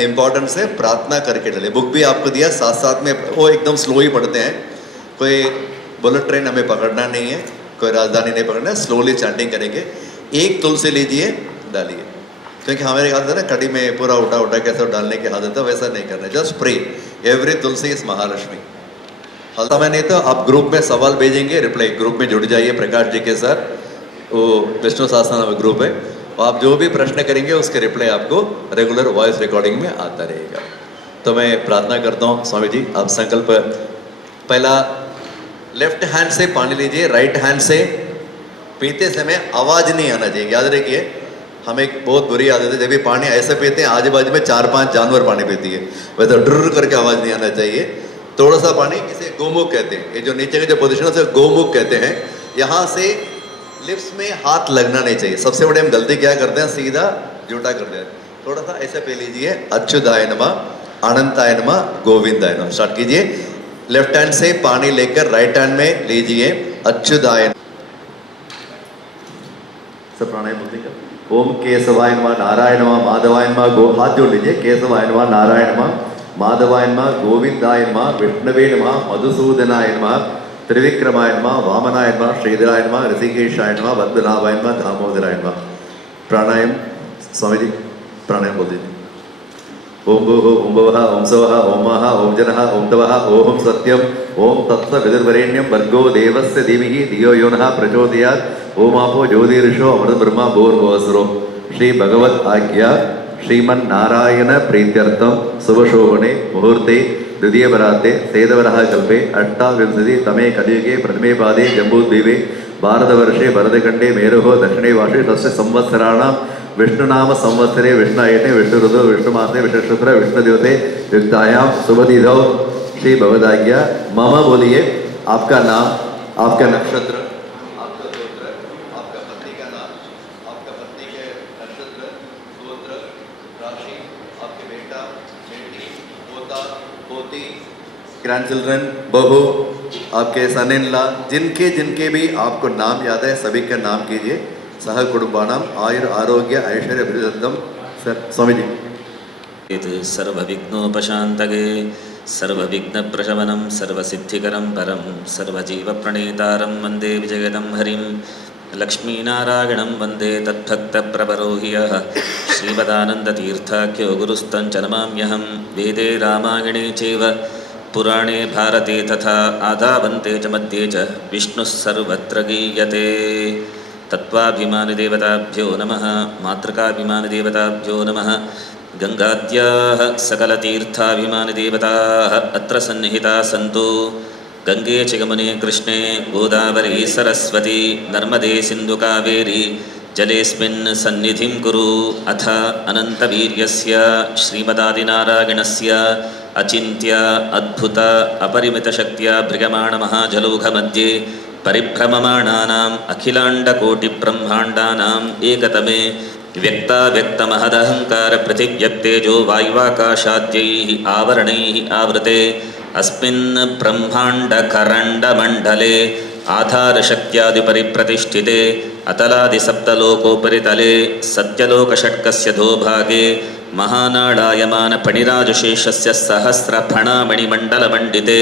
Importance है प्रार्थना करके डाले। बुक भी आपको दिया साथ साथ में, वो एकदम स्लो ही पढ़ते हैं। कोई बुलेट ट्रेन हमें पकड़ना नहीं है, कोई राजधानी नहीं पकड़ना है, स्लोली चैंटिंग करेंगे। एक तुलसी लीजिए, डालिए, क्योंकि हमारे आदत है ना कड़ी में पूरा उठा उठा कैसे डालने की आदत है, वैसा नहीं करना। Just pray every tulsi is Mahalakshmi. समय नहीं तो आप ग्रुप में सवाल भेजेंगे, रिप्लाई ग्रुप में जुड़ जाइए प्रकाश जी के साथ, वो विष्णु सहस्त्रनाम ग्रुप है, आप जो भी प्रश्न करेंगे उसके रिप्लाई आपको रेगुलर वॉइस रिकॉर्डिंग में आता रहेगा। तो मैं प्रार्थना करता हूँ स्वामी जी, आप संकल्प पहला लेफ्ट हैंड से पानी लीजिए, राइट हैंड से पीते समय आवाज नहीं आना चाहिए। याद रखिए, हमें एक बहुत बुरी आदत है, जब भी पानी ऐसे पीते हैं आजू बाजू में 4-5 जानवर पानी पीती है, वैसे ड्र करके आवाज नहीं आना चाहिए। थोड़ा सा पानी, इसे गोमुख कहते हैं, ये जो नीचे के जो पोजिशन है उसे गोमुख कहते हैं। यहाँ से लिप्स में हाथ लगना नहीं चाहिए। सबसे बड़ी हम गलती क्या करते हैं, सीधा जूठा कर देते हैं। थोड़ा सा ऐसे पे लीजिए, अच्युताय नमः, अनंताय नमः, गोविंदाय नमः। स्टार्ट कीजिए, लेफ्ट हैंड से पानी लेकर राइट हैंड में लीजिए, अच्युताय। सब प्राणायाम बोलते हैं। ओम केशवाय नमः, नारायण नमः, माधवाय नमः, गो, हाथ जोड़ लीजिए, केशवाय नमः, नारायण नमः, माधवाय नमः, गोविंदाय नमः, विष्णवे नमः, मधुसूदनाय नमः, त्रिविक्रमाय नमः, वामनाय नमः, श्रीधराय नमः, ऋषिकेशाय नमः, पद्मनाभाय नमः, दामोदराय नमः। प्राणायाम स्वामी जी, प्राणायाम बोल दीजिए। ओम भूः ओम भुवः ओम स्वः ओम महः ओम जनः ओम तवः ओम सत्यम ओम तत्सवितुर्वरेण्यं भर्गो देवस्य धीमहि धियो यो नः प्रचोदयात्। ओम आपो ज्योतिर्षो अमृत ब्रह्म भूर्भुवस्सुरो। श्री भगवत आज्ञा श्रीमन्नारायण प्रीत्यर्थम शुभशोभने मुहूर्ते द्वितीय पराते सेदवरः कल्पे अष्टाविंशति तमे कलियुगे प्रथमे पादे जम्बूद्वीपे भारतवर्षे भरतखण्डे मेरुः दक्षिणे वार्षे षष्ठ संवत्सराणां विष्णुनाम संवत्सरे विष्णायने विष्णु ऋतु विष्णुमासे विष्णुशुक्र विष्णुदिवसे युक्तायां शुभतिथौ श्री भगवदाज्ञा। मम बोलिए, आपका नाम, आपका नक्षत्र, आपका गोत्र, आपका पति का नाम, आपका पत्नी के नक्षत्र, गोत्र, राशि, आपके बेटा, बेटी, पोता, पोती, ग्रैंडचिल्ड्रन, बहू, आपके सन इन लॉ, जिनके जिनके भी आपको नाम याद है सभी का नाम कीजिए। सह कुटुंबानाम आयुर आरोग्य ऐश्वर्य अभिवृद्धम। सर स्वामी जी। सर्वविघ्नोपशान्तये सर्वविघ्नप्रशमनं सर्वसिद्धिकरं परं सर्वजीवप्रणेतारं वन्दे विजयदं हरिं लक्ष्मीनारायणं वन्दे तद्भक्तप्रवरो हि यः श्रीमदानन्दतीर्थाख्यो गुरुस्तं च नमाम्यहं। वेदे रामायणे चैव पुराणे भारते तथा आदावन्ते च मध्ये च विष्णुः सर्वत्र गीयते। तत्त्वाभिमानिदेवताभ्यो नमः, मातृकाभिमानिदेवताभ्यो नमः। गङ्गाद्याः सकलतीर्थाभिमानिदेवताः अत्र सन्निहिताः सन्तु। गङ्गे च यमुने कृष्णे गोदावरी सरस्वती नर्मदे सिन्धुकावेरी जलेऽस्मिन् सन्निधिं कुरु। अथ अनन्तवीर्यस्य श्रीमदादिनारायणस्य अचिन्त्य अद्भुत अपरिमितशक्त्या भ्रियमाणमहाजलौघमध्ये परिभ्रममाणानाम् अखिलाण्डकोटिब्रह्माण्डानाम् एकतमे व्यक्ताव्यक्तमहदहङ्कारपृथिव्यक्तेजो वायुवाकाशाद्यैः आवरणैः आवृते अस्मिन् ब्रह्माण्डकरण्डमण्डले आधारशक्त्यादिपरिप्रतिष्ठिते अतलादिसप्तलोकोपरितले सत्यलोकषट्कस्य धोभागे महानाडायमानफणिराजशेषस्य सहस्रफणामणिमण्डलमण्डिते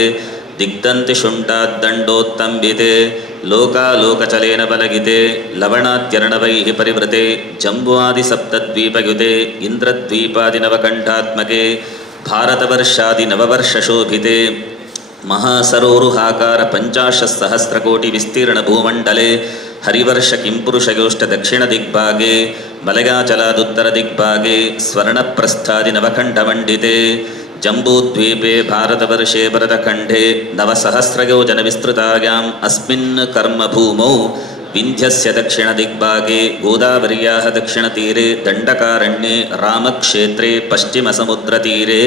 दिग्दन्तिशुण्डाद्दण्डोत्तम्बिते लोकालोकचलेन बलगिते लवणात्यर्णवैः परिवृते जम्बुआदिसप्तद्वीपयुते इन्द्रद्वीपादिनवकण्ठात्मके भारतवर्षादिनववर्षशोभिते महासरोरुहाकार 50,000,000,000,000 हरिवर्षकिंपुरुषयोष्टदक्षिणदिग्भागे मलयाचलादुत्तरदिग्भागे स्वर्णप्रस्थादिनवकण्ठमण्डिते जम्बूद्वीपे भारतवर्षे भरतखण्डे 9,000,000,000,000विस्तृतायाम् अस्मिन् कर्मभूमौ विन्ध्यस्य दक्षिणदिग्भागे गोदावर्याः दक्षिणतीरे दण्डकारण्ये रामक्षेत्रे पश्चिमसमुद्रतीरे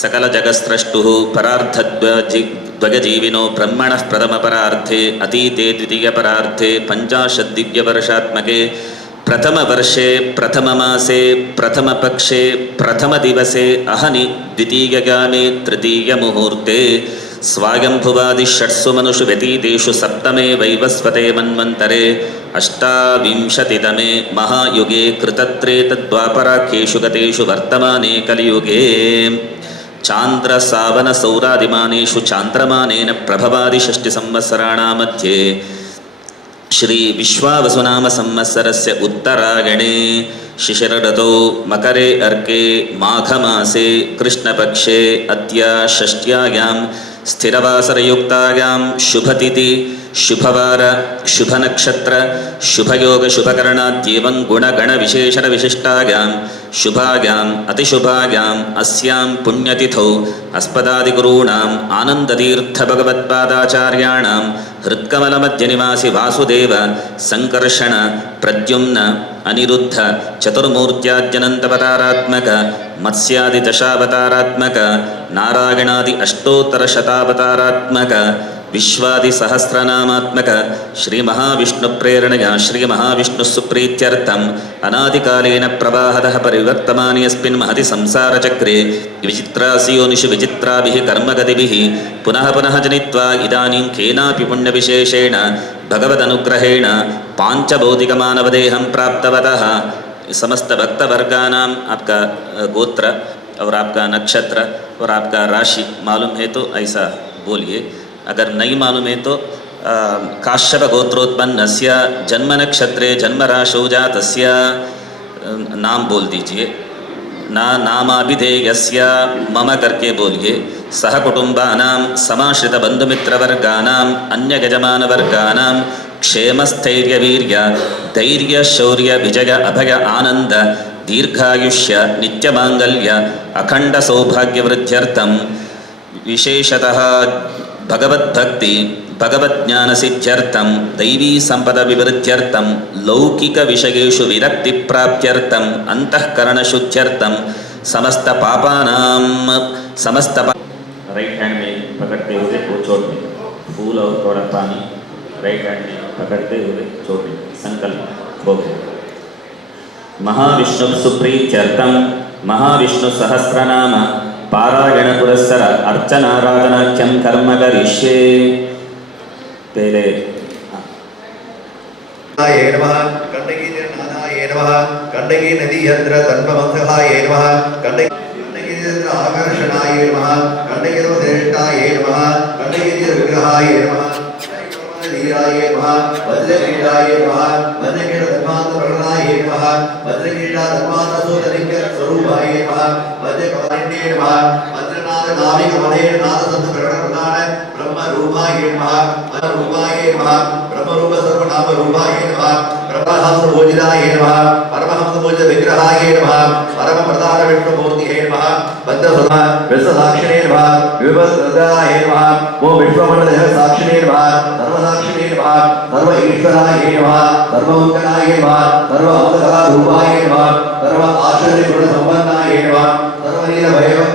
सकलजगत्स्रष्टुः परार्थद्वयजीविनो ब्रह्मणः प्रथमपरार्थे अतीते द्वितीयपरार्थे 50 दिव्यवर्षात्मके प्रथमवर्षे प्रथममासे प्रथमपक्षे प्रथमदिवसे अहनि द्वितीयगामे तृतीयमुहूर्ते स्वायम्भुवादिषट्सु मनुषु व्यतीतेषु सप्तमे वैवस्वते मन्वन्तरे अष्टाविंशतितमे महायुगे कृतत्रेतद्वापराख्येषु गतेषु वर्तमाने कलियुगे चान्द्रसावनसौरादिमानेषु चान्द्रमानेन प्रभवादिषष्टिसंवत्सराणां मध्ये श्री विश्वावसुनाम संवत्सरस्य उत्तरायणे शिशिरऋतौ मकरे अर्के माघमासे कृष्णपक्षे अद्य षष्ट्यायां स्थिरवासरयुक्तायां शुभतिथि शुभवार शुभनक्षत्र शुभयोग शुभकरणाद्येवं गुणगणविशेषणविशिष्टायां शुभायाम् अतिशुभायाम् अस्यां पुण्यतिथौ अस्मदादिगुरूणाम् आनन्दतीर्थभगवत्पादाचार्याणां हृत्कमलमध्यनिवासि वासुदेव संकर्षण प्रद्युम्न अनिरुद्ध चतुर्मूर्त्याद्यनन्तवतारात्मक मत्स्यादिदशावतारात्मक नारायणादि अष्टोत्तरशतावतारात्मक विश्वादिसहस्रनामात्मक श्री महाविष्णुप्रेरणया श्री महाविष्णुसुप्रीत्यर्थम् अनादिकालेन प्रवाहतः परिवर्तमाने अस्मिन् महति संसारचक्रे विचित्रासियोनिषु विचित्राभिः कर्मगतिभिः पुनः पुनः जनित्वा इदानीं केनापि पुण्यविशेषेण भगवदनुग्रहेण पांचभौतिकमानवदेहं प्राप्तवतः समस्त भक्तवर्गानां आपका गोत्र और आपका नक्षत्र और आपका राशि मालूम है तो ऐसा बोलिए, अगर नहीं मालूम है तो काश्यप गोत्रोत्पन्नस्य जन्म नक्षत्रे जन्म राशौ जातस्य नाम बोल दीजिए। नामाभिधेयस्य मम करके बोलिए। सह कुटुंबानां समाश्रित बंधुमित्रवर्गानां अन्य यजमानवर्गानां क्षेमस्थैर्यवीर्य धैर्य शौर्य विजय अभय आनंद दीर्घायुष्य नित्यमांगल्य अखंड सौभाग्यवृद्ध्यर्थं विशेषतः भगवद्भक्ति भगवज्ञानसिद्ध्यर्थं दैवी संपदविवृद्ध्यर्थं लौकिकविषयेषु विरक्तिप्राप्त्यर्थं अंतःकरणशुद्ध्यर्थं समस्त राइट हैंड में पकड़ते हुए वो छोड़ने, फूल और थोड़ा पानी राइट हैंड में पकड़ते हुए छोड़ने, संकल्प हो गया। महाविष्णु सुप्रीत्यर्थं महाविष्णु सहस्रनाम पारायण पुरस्सर अर्चनाराधनाख्यं कर्म करिष्ये। पहले कंडगी निर्नादाय नमः कंडगी नदी यंत्र तन्मंसहाय नमः कंडगी यंत्र आकर्षणाय नमः कंडगी श्रेष्ठाय नमः कंडगी विग्रहाय नमः वीराय नमः वज्रकीटाय नमः वज्रकीट धर्मांत प्रकरणाय नमः वज्रकीट धर्मांत सुतलिंग स्वरूपाय नमः वज्रकवर्णे नमः वज्रनाद नाभिक वनेन नाद संत प्रकरण ब्रह्म रूपाय नमः रूपाय नमः ब्रह्म रूप सर्वनाम रूपाय नमः परमहंस भोजिनाय नमः परमहंस भोज विग्रहाय नमः परम प्रधान विष्णु मूर्ति नमः बद्ध सदा विश्व साक्षिणे नमः विभवदाय नमः वो विश्वमंडल साक्षिणे नमः सर्व साक्षिणे नमः सर्व ईश्वराय नमः सर्वमंगलाय नमः सर्व अवतार रूपाय नमः सर्व आश्चर्य गुण संपन्नाय नमः सर्व लीला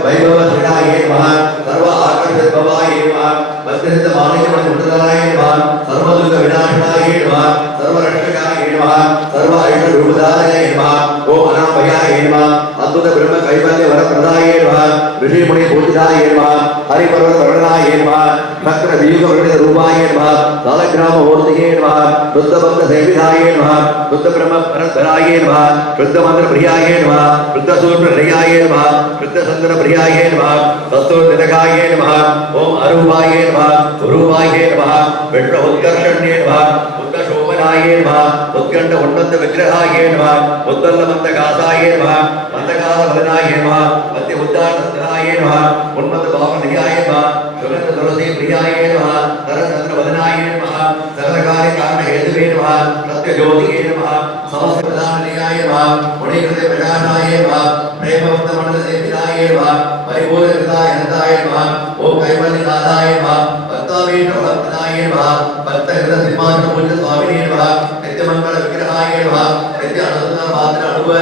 वैभव श्रीराय नमः सर्व आकर्षित भवाय नमः वस्त्रित मानिक मुद्राय नमः सर्व दुख विनाशाय नमः सर्व रक्षकाय नमः सर्व ऐश्वर्य रूपदाय नमः ओम अनामयाय नमः अद्भुत ब्रह्म कैवल्य वर प्रदाय नमः ऋषि मुनि पूजिताय नमः हरि पर्वत वर्णनाय नमः भक्त वियुग वर्णित रूपाय नमः सालग्राम मूर्तिये नमः शुद्ध भक्त सेविताय नमः शुद्ध ब्रह्म परधराय नमः शुद्ध मंत्र प्रियाय नमः शुद्ध सूत्र प्रियाय नमः शुद्ध संतर प्रियाय नमः सत्सुर निरगाय नमः ओम अरूपाय नमः उरूपाय नमः विष्णु उत्कर्षण्ये नमः उद्द शोभनाय नमः उत्कंठ उन्नत विग्रहाय नमः उद्दल्ल मंदगासाय नमः मंदगास भजनाय नमः अति उद्दारनाय नमः उन्नत भावनियाय नमः सुगंध तुलसी प्रियाय नमः सरचंद्र वदनाय नमः सर्वकार्य कारण हेतुवे नमः सत्य ज्योतिये नमः समस्त प्रधाननियाय नमः मुनिकृते प्रजानाय नमः प्रेमवंत मंडल सेविताय नमः परिपूर्ण कृताय नताय नमः ओम कैवल्यनाथाय नमः भक्तावेश भक्तनाय नमः भक्त हृदय सिंहासन पूज्य स्वामिने नमः नित्य मंगल विग्रहाय नमः नित्य अनंत मात्र अनुभव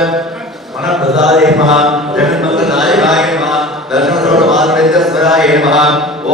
मन प्रसादे नमः जगन मंगल नायकाय नमः दर्शन श्रवण मात्र नित्य स्वराय नमः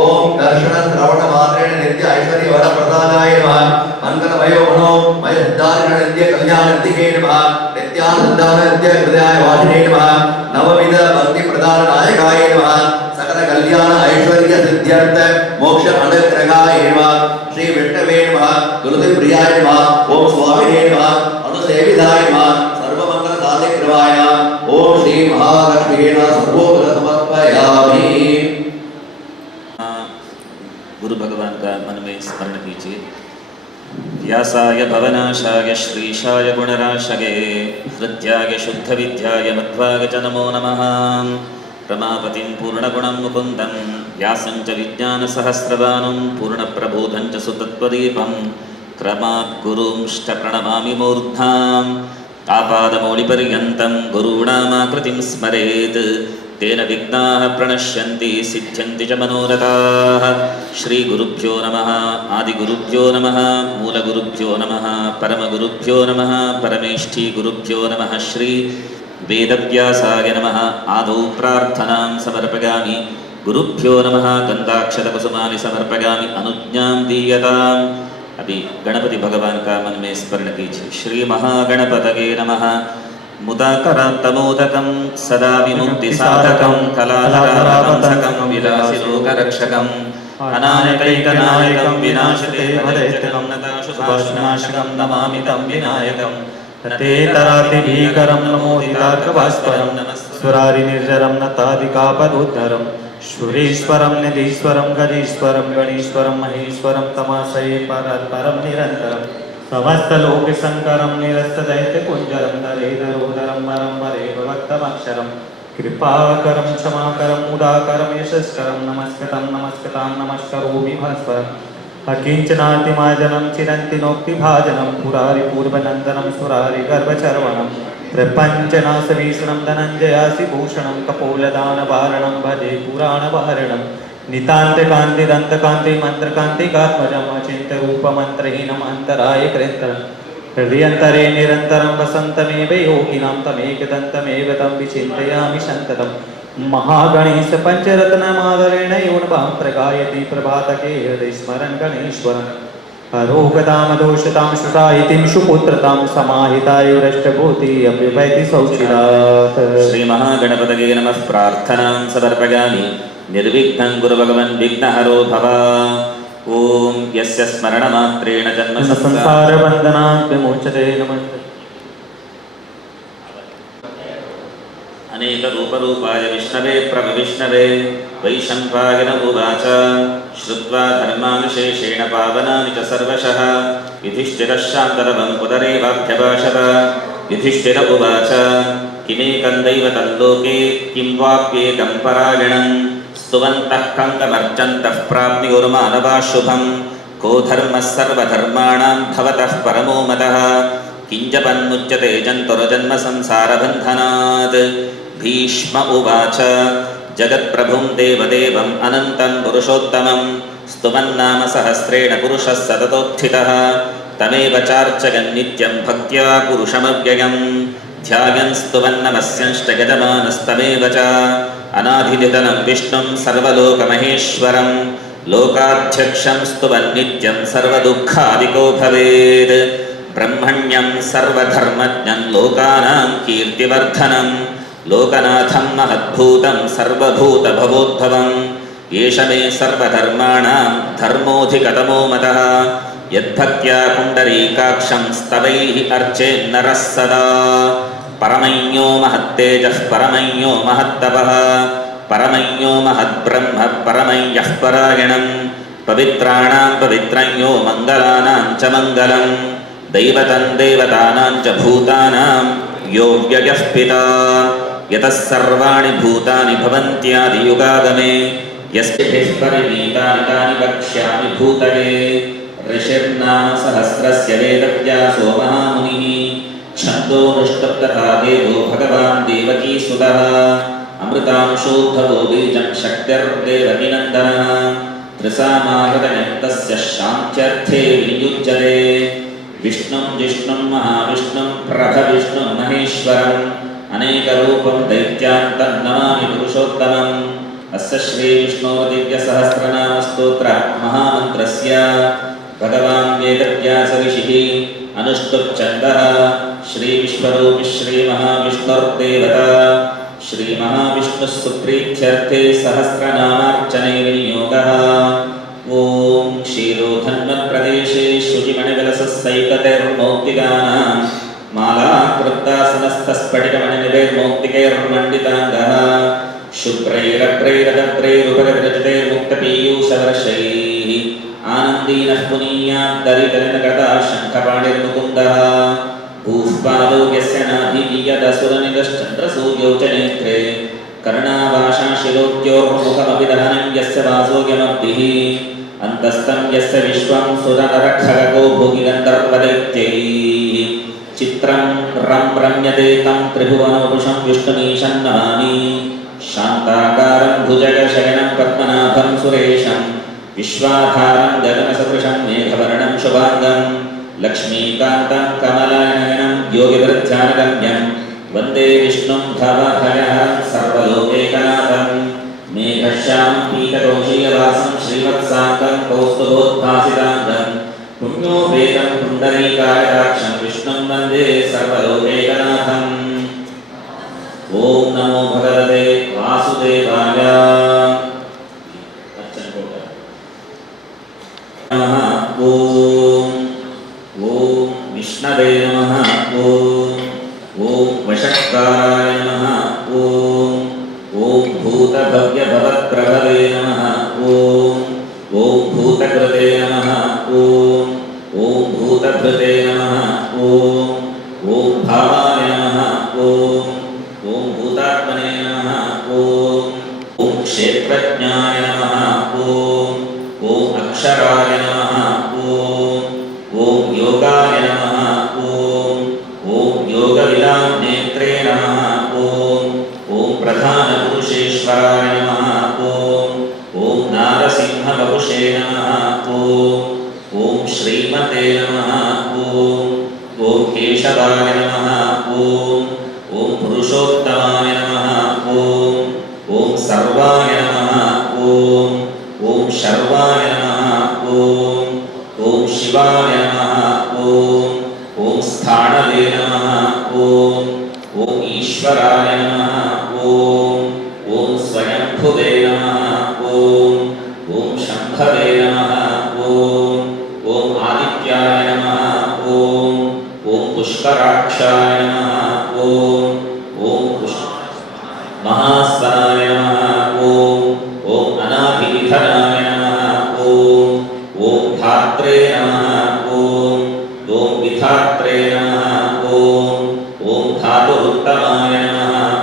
ओम दर्शन श्रवण मात्र नित्य ऐश्वर्य वर प्रसादाय नमः मंगल मय गुणो मय सिद्धार्थ नित्य कल्याण नित्य नमः नित्यानंदान नित्य हृदयाय वासिने नमः नवविध भक्ति प्रदान नायकाय नमः सकल कल्याण ऐश्वर्य सिद्ध सिद्ध्यर्थ मोक्ष अनुग्रहाय नमः श्री विष्णवे नमः तुलसी प्रियाय नमः ओम स्वामिने नमः अनुसेविताय नमः सर्वमंगल साधिकृताय नमः ओम श्री महालक्ष्मी नमः सर्वोपचार समर्पयामि। गुरु भगवान का मन में स्मरण कीजिए। व्यासाय भवनाशाय श्रीशाय गुणराशगे हृद्याय शुद्ध विद्याय मध्वाय च नमो नमः। रमापतिं पूर्णगुणं मुकुन्दं व्यासं च विज्ञानसहस्रभानुं पूर्णप्रबोधं च सुतत्वदीपं क्रमात् गुरुंश्च प्रणमामि मूर्ध्नाम् आपादमौलिपर्यन्तं गुरूणामाकृतिं स्मरेत् तेन विघ्नाः प्रणश्यन्ति सिद्ध्यन्ति च मनोरथाः। श्रीगुरुभ्यो नमः आदिगुरुभ्यो नमः मूलगुरुभ्यो नमः परमगुरुभ्यो नमः परमेष्ठीगुरुभ्यो नमः श्री वेदव्यासाय नमः। आदौ प्रार्थनां समर्पयामि। गुरुभ्यो नमः गन्धाक्षतकुसुमानि समर्पयामि। अनुज्ञां दीयताम्। अभी गणपति भगवान का मन में स्मरण कीजिए। श्री महागणपतये नमः। मुदाकरात्तमोदकं सदा विमुक्तिसाधकं कलाधरावंसकं विलासिलोकरक्षकं अनायकैकनायकं विनाशते भदैत्यकं नताशुभाशनाशकं नमामि तं विनायकं। ते तराति भीकरं नमोदितार्कभास्वरं स्वरारिनिर्जरं नतादिकापदोद्धरं शुरेश्वरं निधीश्वरं गजीश्वरं गणेश्वरं महेश्वरं तमाशये परं निरन्तरं समस्तलोकशङ्करं निरस्तदैत्यकुञ्जरं दरेदरोदरं वरं वरेव भक्तमक्षरं कृपाकरं क्षमाकरं मुदाकरं यशस्करं नमस्कृतं नमस्कृतां नमस्करोमि भास्वरम् अकिञ्चनातिमाजनं चिरन्ति नोक्तिभाजनं पुरारिपूर्वनन्दनं सुरारिगर्भचर्वणं प्रपञ्चनाशभीषणं धनञ्जयासिभूषणं कपोलदानवारणं भजे पुराणवारणं नितान्तकान्तिदन्तकान्ति मन्त्रकान्तिकात्मजम् अचिन्त्यरूपमन्त्रहीनम् अन्तरायकृतं हृदयन्तरे निरन्तरं वसन्तमेव योगिनां तमेकदन्तमेव तं विचिन्तयामि सन्ततं। महागणेश पञ्चरत्नमादरेण योन्वां प्रगायति प्रभातके हृदय स्मरन् गणेश्वरम् अरोगतामदोषतां श्रुतायतिं सुपुत्रतां समाहितायुरष्टभूति अभ्युपैति सौचिरात्। श्रीमहागणपतये नमः। प्रार्थनां समर्पयामि। निर्विघ्नं गुरुभगवन् विघ्नहरो भव। ॐ यस्य स्मरणमात्रेण जन्म संसारबन्धनात् विमोचते नमः। अनेकरूपरूपाय विष्णवे प्रभविष्णवे वैशम्पायन उवाच श्रुत्वा धर्मानुशेषेण पावनानि च सर्वशः युधिष्ठिरः शान्तरवं पुनरेवाभ्यभाषत। युधिष्ठिर उवाच किमेकं दैवतं लोके किं वाप्येकं परायणं स्तुवन्तः कङ्कमर्चन्तः प्राप्नुयुर्मानवा शुभं को धर्मः सर्वधर्माणां भवतः परमो मतः किञ्जपन्मुच्यते जन्तुर्जन्म संसारबन्धनात्। भीष्म उवाच जगत्प्रभुं देवदेवम् अनन्तं पुरुषोत्तमं स्तुवन्नाम सहस्रेण पुरुषः सततोत्थितः तमेव चार्चयन्नित्यं भक्त्या पुरुषमव्ययं ध्यायन् स्तुवन्नमस्यंश्च यजमानस्तमेव च अनाधिनिधनं विष्णुं सर्वलोकमहेश्वरं लोकाध्यक्षं स्तुवन्नित्यं सर्वदुःखादिको भवेत्। ब्रह्मण्यं सर्वधर्मज्ञं लोकानां कीर्तिवर्धनं लोकनाथं महद्भूतं सर्वभूतभवोद्भवं एष मे सर्वधर्माणां धर्मोऽधिकतमो मतः यद्भक्त्या पुण्डरीकाक्षं स्तवैः अर्चेन्नरः सदा। परमञ्यो महत्तेजः परमञ्यो महत्तपः परमञ्यो महद्ब्रह्म परमञ्यः परायणं पवित्राणां पवित्रञ्यो मङ्गलानां च मङ्गलं दैवतं देवतानां च भूतानां यो व्ययः पिता यतः सर्वाणि भूतानि भवन्त्यादियुगागमे यस्मिन् परिणीतानि तानि वक्ष्यामि भूतले। ऋषिर्नाम सहस्रस्य वेदव्यासो महामुनिः छन्दोनुष्टप्तथा देवो भगवान् देवकीसुतः अमृतांशोद्भवो बीजं शक्तिर्देवकीनन्दनः त्रिसामागतयं तस्य शान्त्यर्थे विनियुज्यते। विष्णुं जिष्णुं महाविष्णुं प्रभविष्णुं महेश्वरम् अनेकरूपं दैत्यान्तं नमामि पुरुषोत्तमम्। अस्य श्रीविष्णोर्दिव्यसहस्रनामस्तोत्र महामन्त्रस्य भगवान् वेदव्यास ऋषिः अनुष्टुप् छन्दः श्रीविश्वरूपी श्रीमहाविष्णुर्देवता श्रीमहाविष्णुस्सुप्रीत्यर्थे सहस्रनामार्चने विनियोगः। ॐ क्षीरोधन्वत्प्रदेशे शुचिमणिविलसस्सैकतैर्मौक्तिकानां मालाकृत्तासनस्थस्फटिकमणिनिभैर्मौक्तिकैर्मण्डिताङ्गः शुभ्रैरभ्रैरदभ्रैरुपरविरचितैर्मुक्तपीयूषवर्षैः आनन्दीनः पुनीयाद्दरिदरिनगता शङ्खपाणिर्मुकुन्दः भूःपादौ यस्य नाभिगीयदसुरनिधश्चन्द्रसूर्यौ च नेत्रे कर्णाभाषाशिरोद्योर्मुखमपि दहनं यस्य वासोऽयमब्धिः अन्तस्तं यस्य विश्वं सुरनरखगो भुवि गन्धर्वदैत्यैः चित्रं रम्यते तं त्रिभुवनवपुषं विष्णुमीशं नमामि शान्ताकारं भुजगशयनं पद्मनाभं सुरेशं विश्वाधारं गगनसदृशं मेघवर्णं शुभाङ्गं लक्ष्मीकान्तं कमलानयनं योगिवृद्ध्यानगम्यं वन्दे विष्णुं भवभयहरं सर्वलोकैकनाथं मेघश्यामं पीतकौशीयवासं श्रीवत्साङ्गं कौस्तुभोद्भासिताङ्गं पुण्योपेतं पुण्डरीकायदाक्षं विष्णुं वन्दे सर्वलोकैकनाथम्। ॐ नमो भगवते वासुदेवाय। नमः। ॐ विष्णवे नमः। ॐ वषट्काराय नमः। ॐ भूतभव्यभवत्प्रभवे नमः। ॐ भूतकृते नमः। ॐ भूतभृते नमः। ॐ भावाय नमः। ॐ भूतात्मने नमः। ॐ क्षेत्रज्ञाय नमः। ॐ अक्षराय नमः। ॐ योगाय नमः। ॐ योगविदां नेत्रे नमः। ॐ प्रधानपुरुषेश्वराय नमः। ॐ नारसिंहवपुषे नमः। ॐ श्रीमते नमः। ॐ केशवाय नमः। ॐ पुरुषोत्तमाय नमः। ॐ सर्वाय नमः। ॐ शर्वाय नमः। ॐ शिवाय नमः। ॐ स्थाणवे नमः। ॐ ईश्वराय नमः। ॐ स्वयंभुवे नमः। ॐ शम्भवे नमः। ॐ आदित्याय नमः। ॐ पुष्कराक्षाय नमः। ॐ महास्वनाय नमः। ॐ अनाभिधनाय नमः। ॐ धात्रे नमः। ॐ विधात्रे नमः। ॐ धातुरुत्तमाय नमः।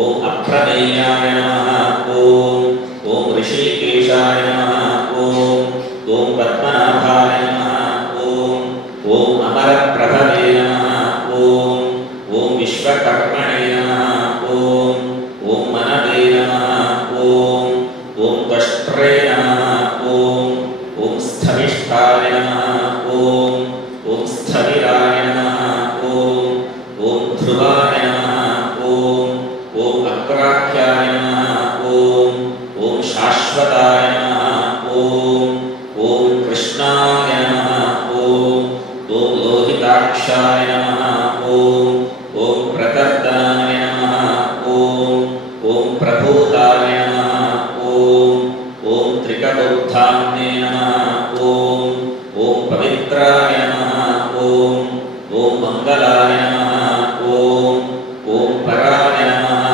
ॐ अप्रमेयाय नमः। ॐ ऋषिकेशाय नमः। ॐ पद्मनाभाय नमः। ॐ अमरप्रभवे नमः। ॐ विश्वकर्मणे नमः। ॐ मनवे नमः। ॐ त्वष्ट्रे नमः। ॐ स्थविष्ठाय नमः। ॐ स्थविराय नमः। ॐ ध्रुवाय नमः। ॐ अग्राख्याय नमः। ॐ शाश्वताय नमः। ॐ कृष्णाय नमः। ॐ लोहिताक्षाय नमः। ॐ प्रकर्दनाय नमः। ॐ प्रभूताय नमः। ॐ त्रिकबौद्धाम्ने नमः। ॐ पवित्राय नमः। ॐ मङ्गलाय नमः। ॐ पराय नमः।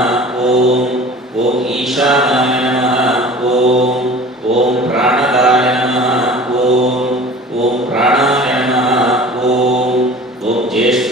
ॐ ईशानाय नमः। ॐ प्राणदाय नमः। ॐ प्राणाय नमः। ॐ ज्येष्ठ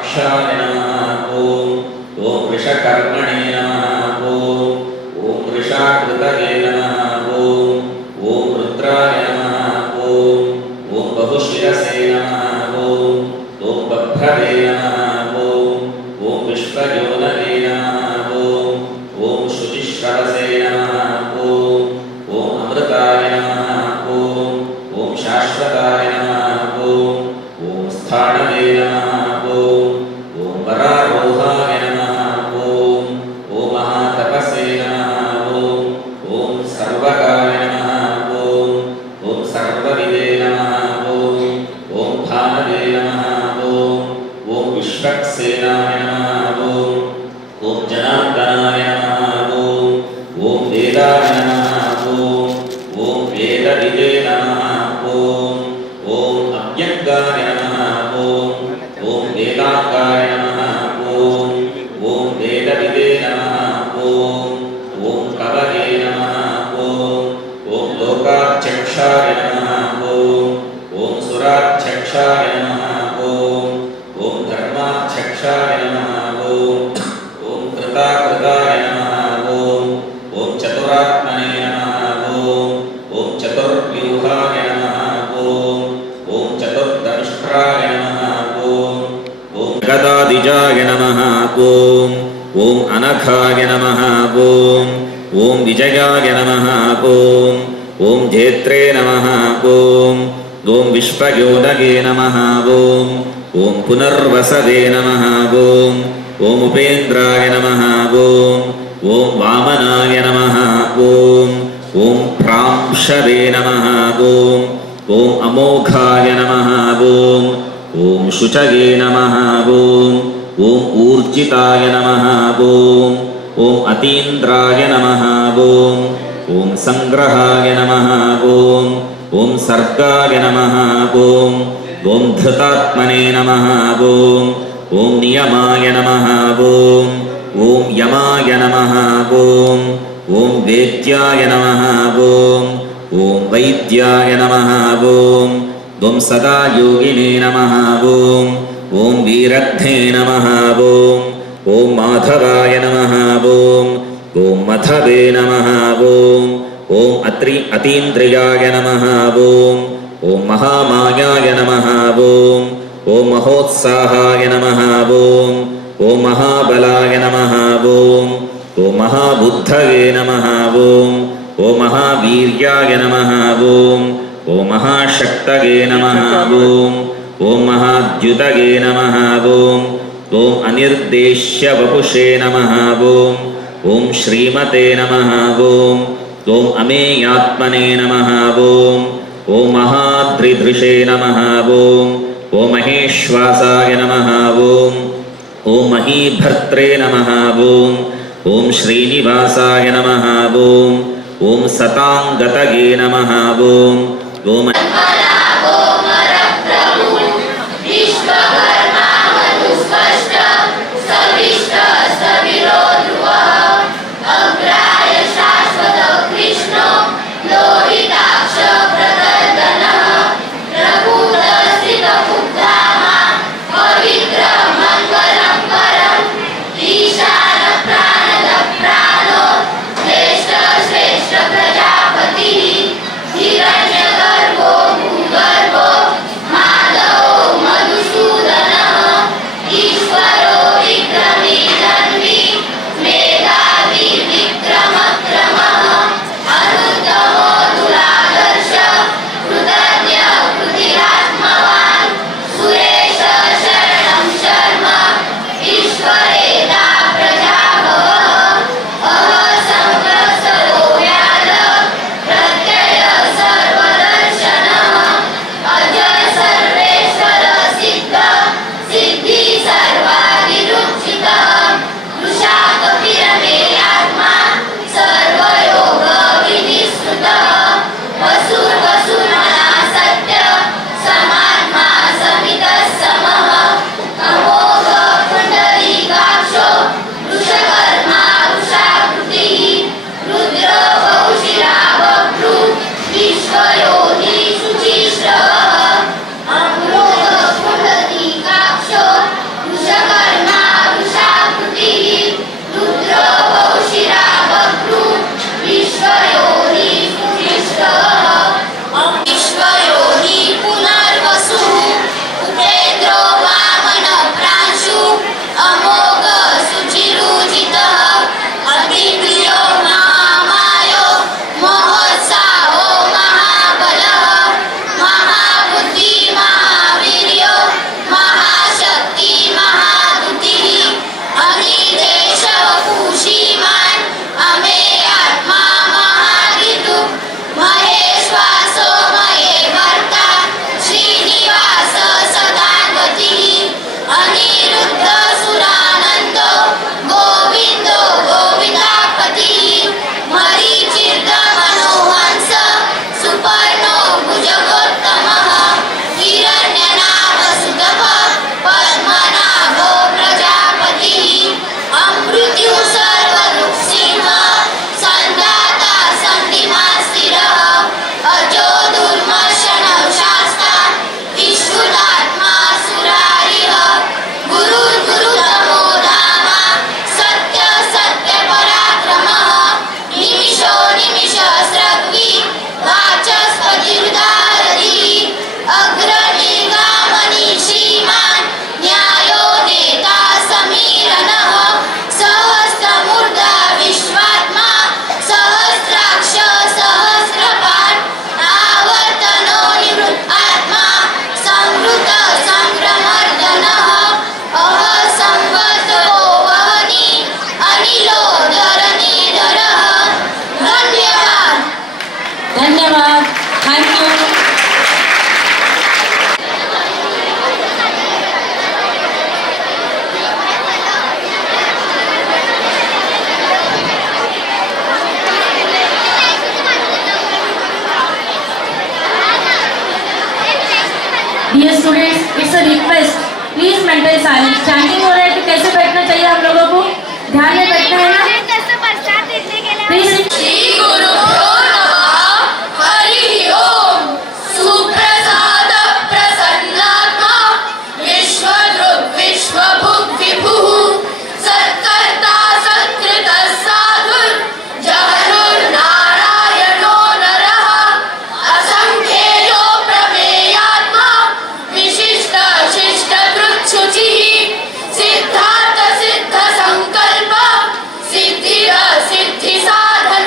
विशाखाक्षाय नमः ॐ वृषकर्मणे नमः ॐ वृषाकृतये नमः ॐ रुद्राय नमः ॐ बहुशिरसे नमः ॐ बभ्रवे नमः ॐ विश्वयोनये नमः ॐ शुचिश्रवसे नमः ॐ अमृताय नमः ॐ शाश्वताय नमः ॐ स्थाणवे नमः ॐ वरारोहाय नमः ॐ महातपसे नमः ॐ सर्वगाय नमः ॐ सर्वविदे नमः ॐ भानवे नमः ॐ विश्वक्सेनाय नमः ॐ जनार्दनाय नमः ॐ वेदाय नमः ॐ वेदविदे नमः ॐ अव्यक्ताय नमः ॐ वेदाङ्गाय नमः ॐ वेदविदे नमः ॐ कवये नमः ॐ लोकाध्यक्षाय नमः ॐ सुराध्यक्षाय नमः ॐ धर्माध्यक्षाय नमः ॐ कृताकृताय नमः ॐ चतुरात्मने नमः ॐ चतुर्व्यूहाय नमः ॐ चतुर्दंष्ट्राय नमः ॐ गदादिजाय नमः ॐ अनघाय नमः ॐ विजयाय नमः ॐ जेत्रे नमः ॐ विश्वयोनये नमः ॐ पुनर्वसवे नमः ॐ उपेन्द्राय नमः ॐ वामनाय नमः ॐ प्रांशवे नमः ॐ अमोघाय नमः ॐ शुचये नमः ॐ ऊर्जिताय नमः ॐ अतीन्द्राय नमः ॐ सङ्ग्रहाय नमः ॐ सर्गाय नमः ॐ धृतात्मने नमः ॐ नियमाय नमः ॐ यमाय नमः ॐ वेद्याय नमः ॐ वैद्याय नमः ॐ सदा योगिने नमः ॐ वीरध्ने नमः ॐ माधवाय नमः ॐ मधवे नमः ॐ अतीन्द्रियाय नमः ॐ महामायाय नमः ॐ महोत्साहाय नमः ॐ महाबलाय नमः ॐ महाबुद्धये नमः ॐ महावीर्याय नमः ॐ महाशक्तये नमः ॐ महाद्युतये नमः ॐ अनिर्देश्य वपुषे नमः ॐ श्रीमते नमः ॐ अमेयात्मने नमः ॐ महाद्रिदृशे नमः ॐ महेश्वासाय नमः ॐ महीभर्त्रे नमः ॐ श्रीनिवासाय नमः ॐ सताङ्गतये नमः ॐ हिरण्यगर्भो students, it's a request, please maintain silence. Chanting हो रहा है तो कैसे बैठना चाहिए आप लोगों को? ध्यान में बैठना है ना? प्लीज। श्री गुरुभ्यो नमः। हरि ओम। सुप्रसाद प्रसन्नात्मा विश्वदृक् विश्वभुक् विभुः सत्कर्ता सत्कृत साधुर् जहरुर्नारायणो नरः असंख्येयो प्रमेयात्मा विशिष्ट शिष्ट कृच्छुचिः सिद्धार्थ सिद्ध संकल्प सिद्धि सिद्धि साधन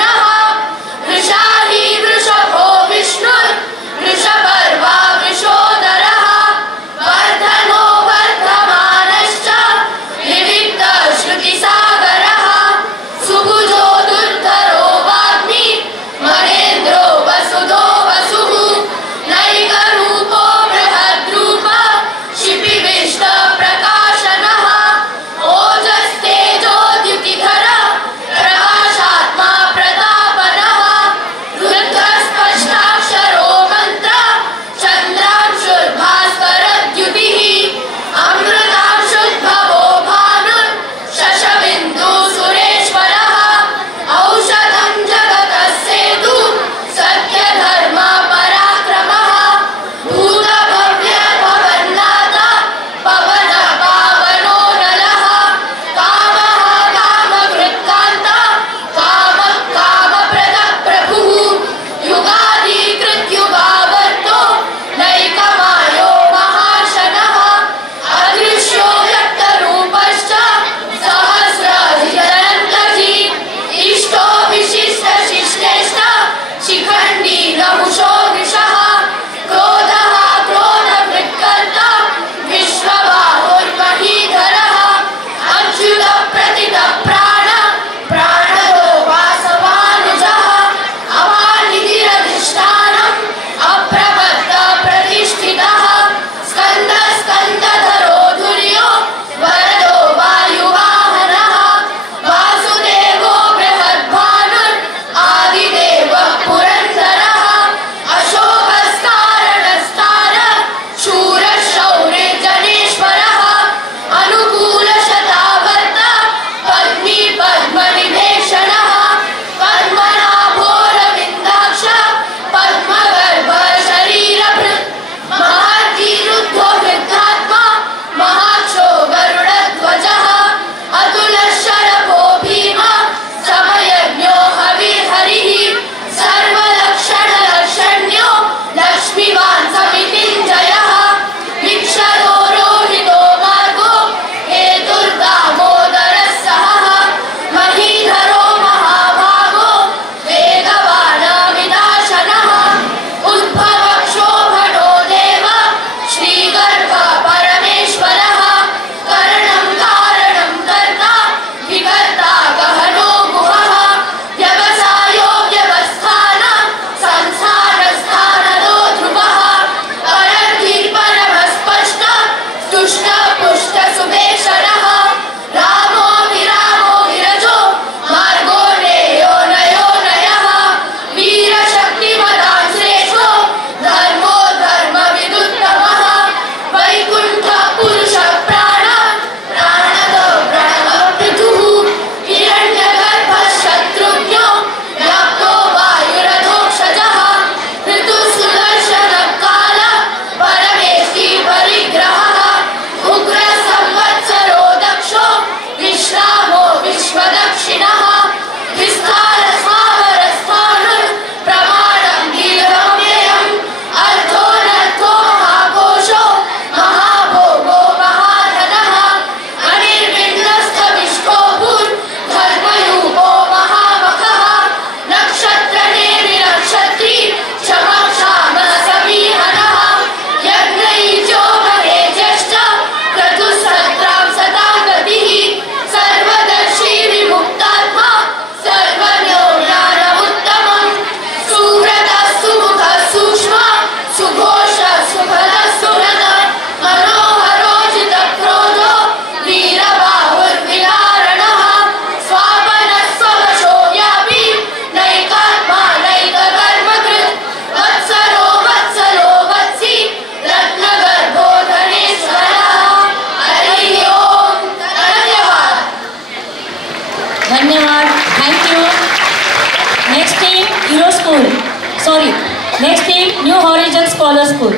Scholar School.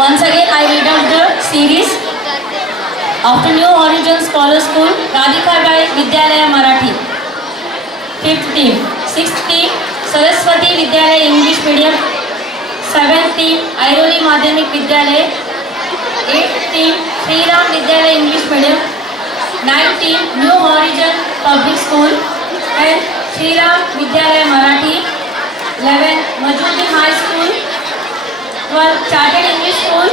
Once again, I read out the series. After New Horizons Scholar School, Radhika Bai Vidyalaya Marathi. 5th team. 6th team, Saraswati Vidyalaya English Medium. 7th team, Airoli Madhyamik Vidyalaya. 8th team, Sri Ram Vidyalaya English Medium. 9th team, New Horizon Public School. 10th, Sri Ram Vidyalaya Marathi. 11th, Majuli High School. 12th, Chartered English School.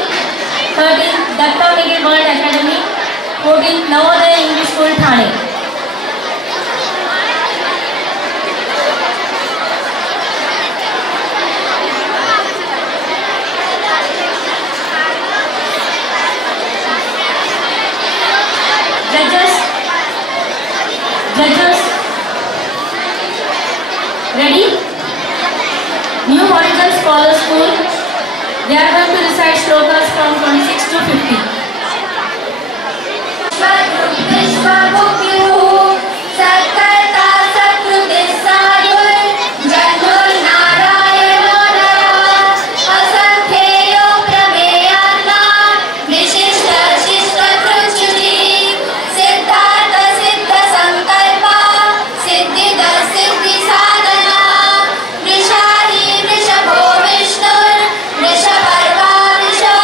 13th, Datta Meghe World Academy. 14th, Navodaya English School, Thane. Judges, ready? New Horizon Scholar School, they are going to recite shlokas from 26 to 50. विश्वभुक्युः सत्कर्ता सत्कृतिस्सायुः जन्मोर्नारायणो नरः असंख्येयो प्रमेयात्मा विशिष्टशिष्टकृच्छ्रुतिः सिद्धार्थ सिद्धसंकल्पः सिद्धिद सिद्धिसाधनः वृषाहि वृषभो विष्णुर् वृषपर्वा वृषभ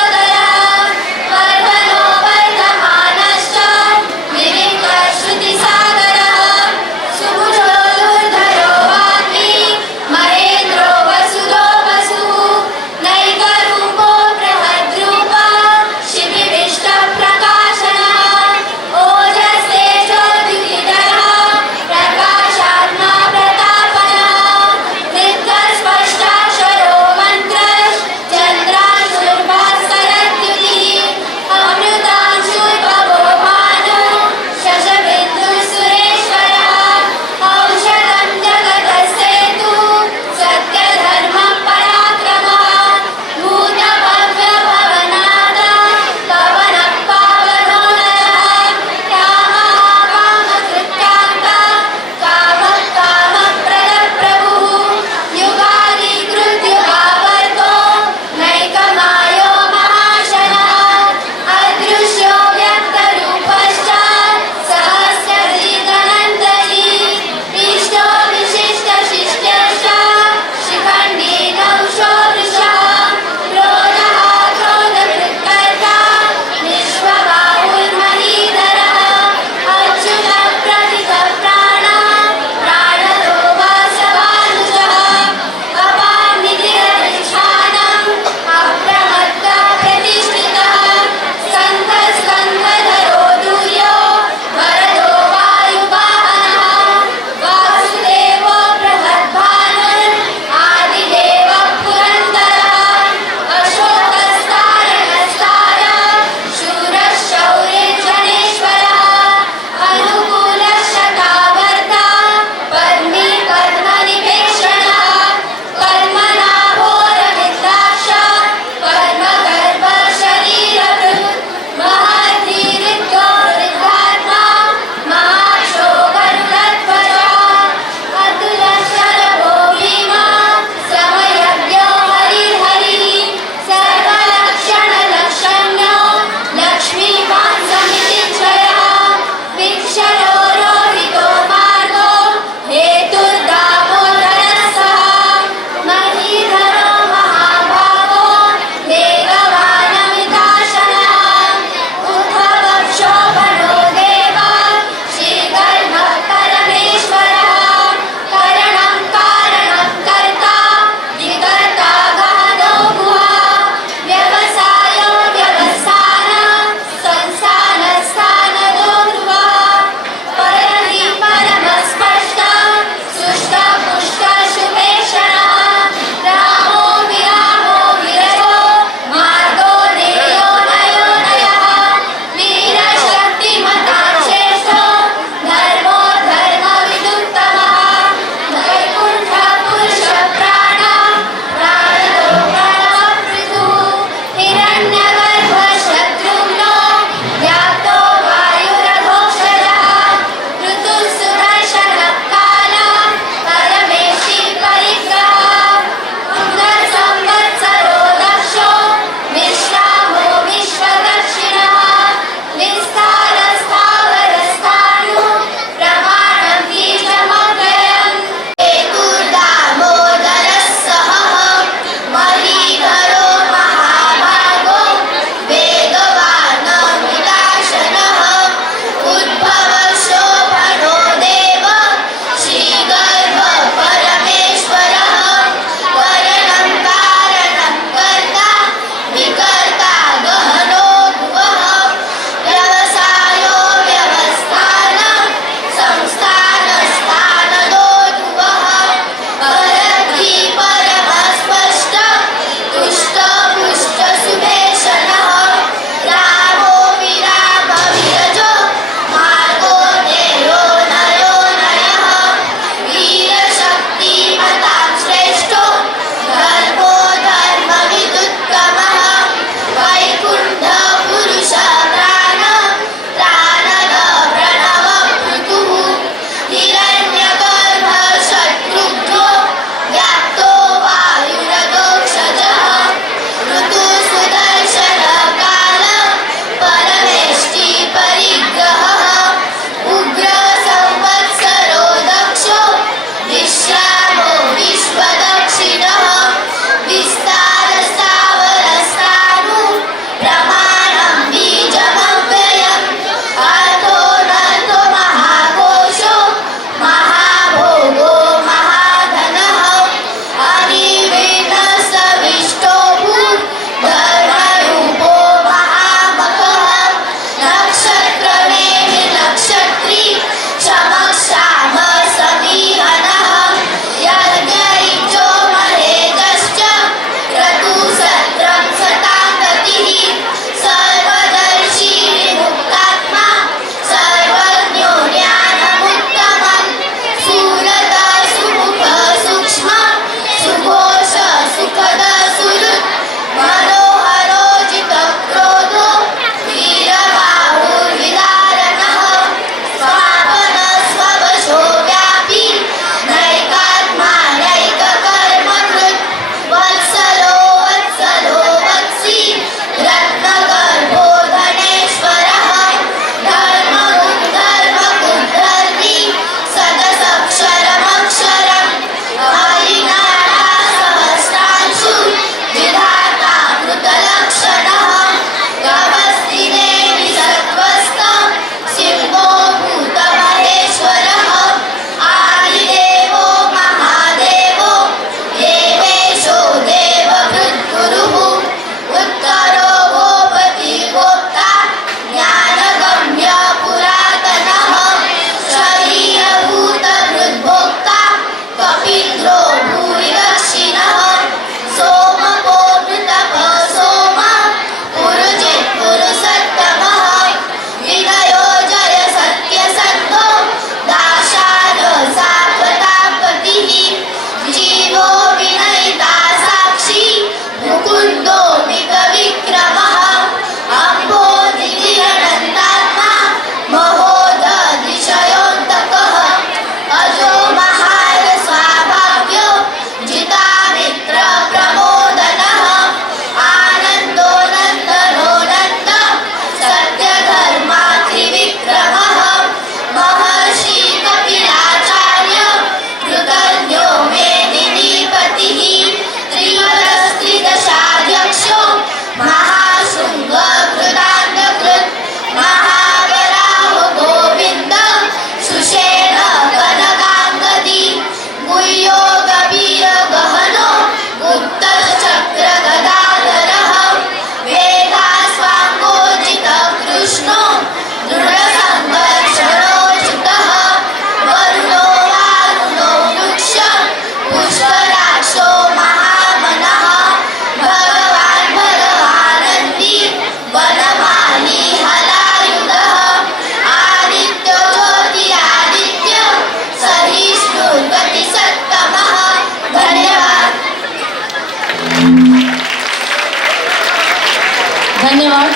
धन्यवाद,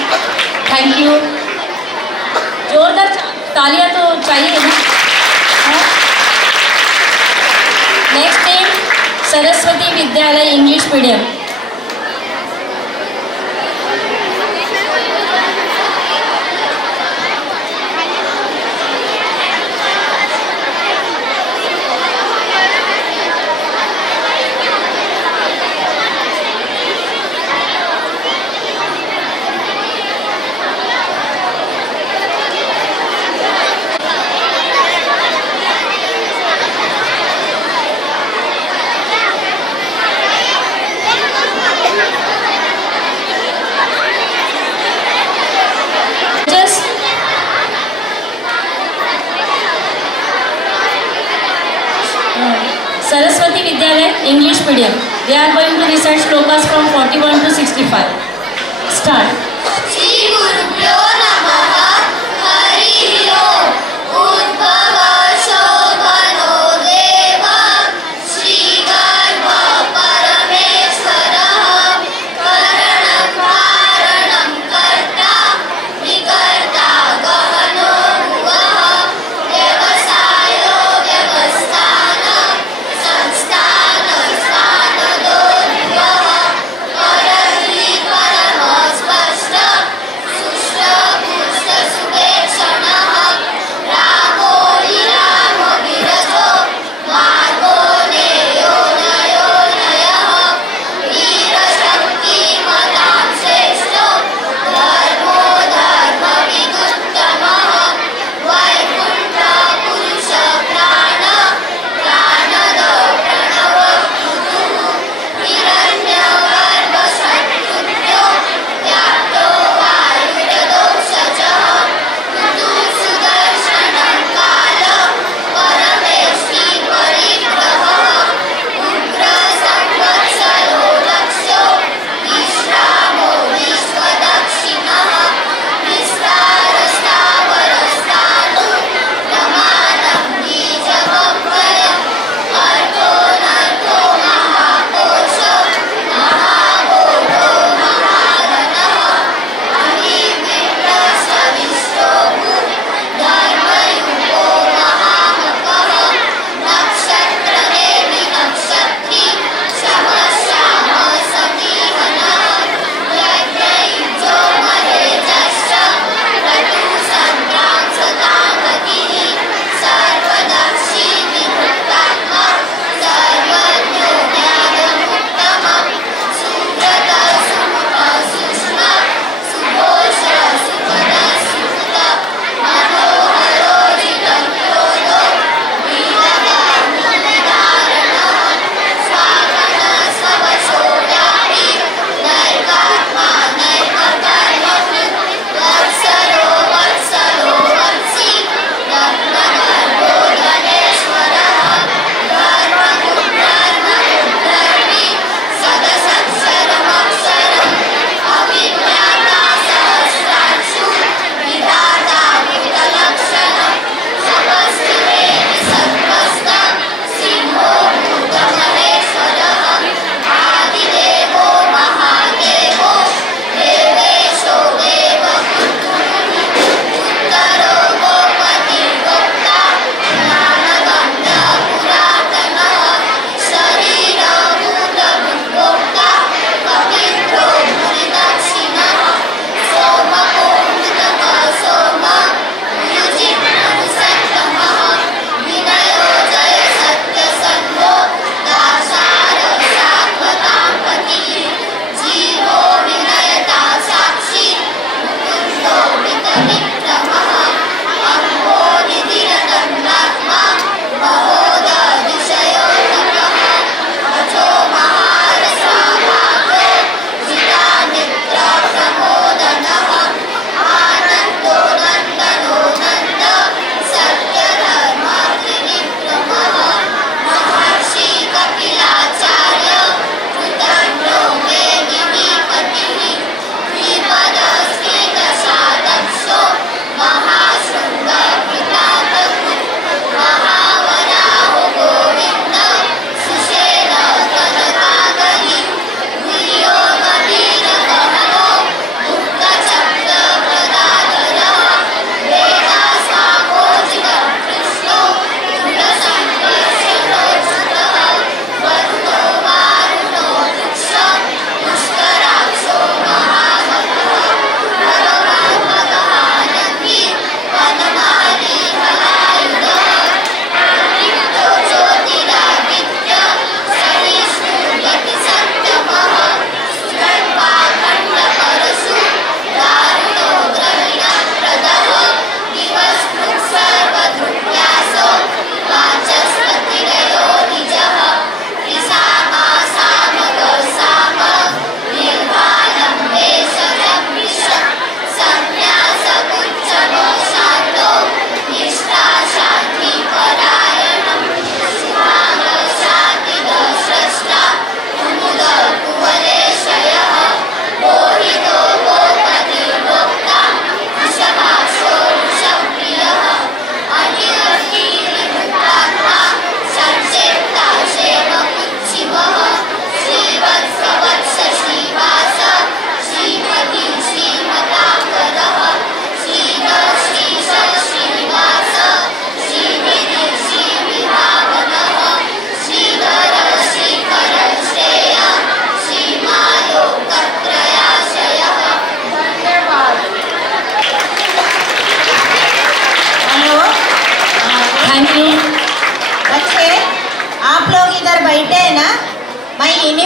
thank you. जोरदार तालियां तो चाहिए ना। Next team Saraswati विद्यालय English medium. Saraswati Vidyalaya English Medium. They are going to recite shlokas from 41 to 65. Start. Shri गुरुभ्यो नमः हरि ओम उद्भव शोभनो देव श्रीगर्भ परमेश्वरः करणं कारणं कर्ता विकर्ता गहनो भुवः व्यवसायो व्यवस्थानं संस्थानं स्थानदो भुवः परह्रि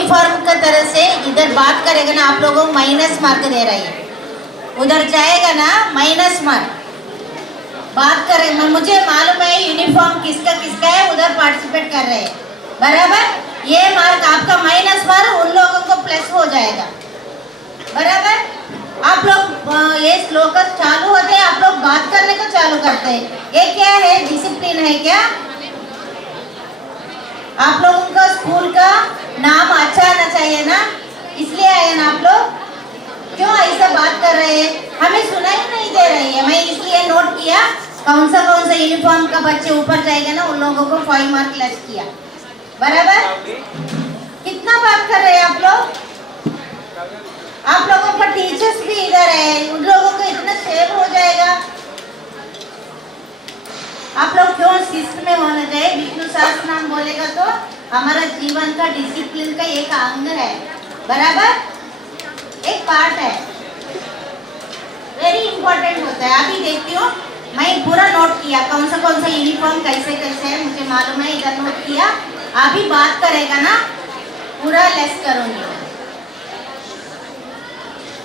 यूनिफॉर्म का तरह से इधर बात करेगा ना आप लोगों को माइनस मार्क दे रही है, उधर जाएगा ना माइनस मार्क। बात करें मुझे मालूम है यूनिफॉर्म किसका किसका है, उधर पार्टिसिपेट कर रहे हैं बराबर। ये मार्क आपका माइनस मार्क उन लोगों को प्लस हो जाएगा बराबर। आप लोग ये श्लोक चालू होते हैं, आप लोग बात करने को चालू करते हैं। ये क्या है, डिसिप्लिन है क्या? आप लोगों का स्कूल का नाम अच्छा आना चाहिए ना, इसलिए आए ना आप लोग। क्यों ऐसा बात कर रहे हैं, हमें सुनाई नहीं दे रही है। मैं इसलिए नोट किया कौन सा यूनिफॉर्म का बच्चे ऊपर जाएगा ना उन लोगों को 5 मार्क लेस किया बराबर। कितना बात कर रहे हैं आप लोग? आप लोगों का टीचर्स भी इधर है, उन लोगों को इतना सेव हो जाएगा। आप लोग क्यों शिस्त में होना चाहिए। विष्णु सहस्त्र नाम बोलेगा तो हमारा जीवन का डिसिप्लिन का एक अंग है बराबर, एक पार्ट है, वेरी इंपॉर्टेंट होता है। अभी देखती हूँ मैं पूरा नोट किया कौन सा यूनिफॉर्म कैसे कैसे है, मुझे मालूम है, इधर नोट किया। अभी बात करेगा ना पूरा लेस करूंगी।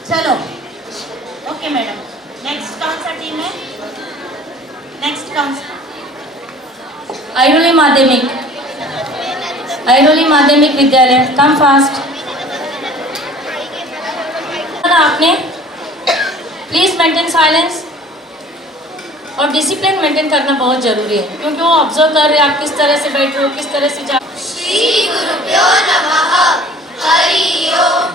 चलो ओके मैडम, नेक्स्ट कौन सा टीम है? नेक्स्ट कौन सा? ऐरोली माध्यमिक विद्यालय, कम फास्ट। आपने प्लीज मेंटेन साइलेंस और डिसिप्लिन मेंटेन करना बहुत जरूरी है, क्योंकि वो ऑब्जर्व कर रहे हैं आप किस तरह से बैठ रहे हो, किस तरह से जा। श्री गुरुभ्यो नमः। हरि ओम।